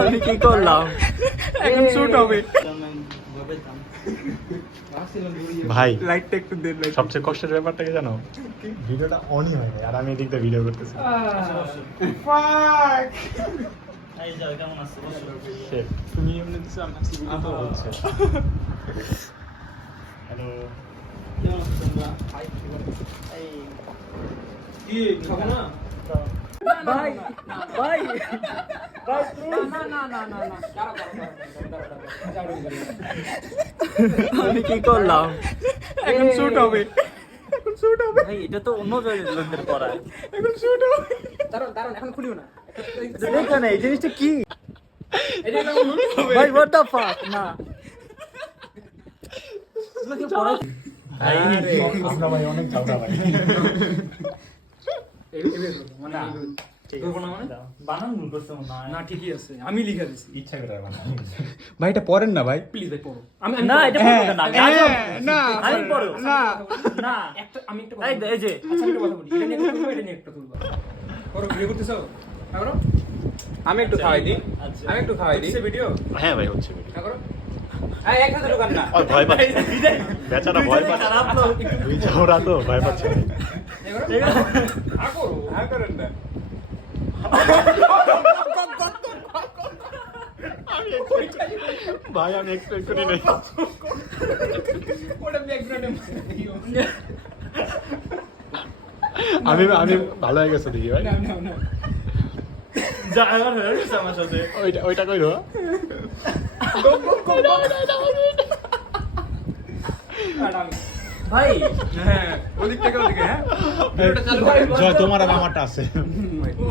আমি কি করলাম? এখন শুট হবে ভাই লাইটটা একটু দেন সবচেয়ে কষ্টের ব্যাপারটা কি জানো, ভিডিওটা অনই হয় না আর আমি এদিক দিয়ে ভিডিও করতেছি। ফাক এই যাও, কেমন আছো? Shit, তুমি এমনি দিছো আমি হাসি তো ভিডিও হচ্ছে। হ্যালো, কেমন আছো তোমরা? এই কি খাবো না ভাই ভাই ভাই আমি কি করলাম? এখন শুট হবে ভাই এটা তো অন্য জায়গায় লোকদের পড়ায়। এখন শুট হবে দাঁড়ান এখন খুলিও না দেখো না এই জিনিসটা কি এটা এখন শুট হবে ভাই, what the fuck? না এগুলো কি পড়ায়? ভাই আমরা ভাই অনেক ঝগড়া ভাই। না ঠিক আছে, মানে বানান ভুল করছে মনে হয়। না ঠিকই আছে আমি লিখে দিছি ইচ্ছা করে বানাই। ভাই এটা পড়েন না ভাই প্লিজ ভাই পড়ো না এটা পড়বে না, গাজর। না আমি পড়ো না না একটা আমি একটা এই এই যে আচ্ছা আমি একটা কথা বলি এটা নিয়ে একটা তুলবা এটা নিয়ে একটা তুলবা করো ভিডিও করতেছো হ্যাঁ করো আমি একটু খাওয়াই দিই আচ্ছা। আমি একটু খাওয়াই দিই হচ্ছে ভিডিও হ্যাঁ ভাই হচ্ছে। হ্যাঁ করো এই এক হাতে ঢোকান না ওই ভয় পাচ্ছে, বেচারা ভয় পাচ্ছে। খারাপ লোক। দুই ঝগড়া তো ভয় পাচ্ছে। এই করো আর করো আর করেন না ভাই আমি এক্সপেক্ট করি নাই। ওটা ব্যাকগ্রাউন্ডে আমি আমি ভালো হয়ে গেছে দেখি ভাই। না না না যা আর হয়ে গেছে আমার সাথে। ওইটা ওইটা কইরো। ভাই হ্যাঁ ওদিক থেকে ওদিকে হ্যাঁ ভিডিওটা চালু করে জয় তোমার আর আমারটা আছে। ও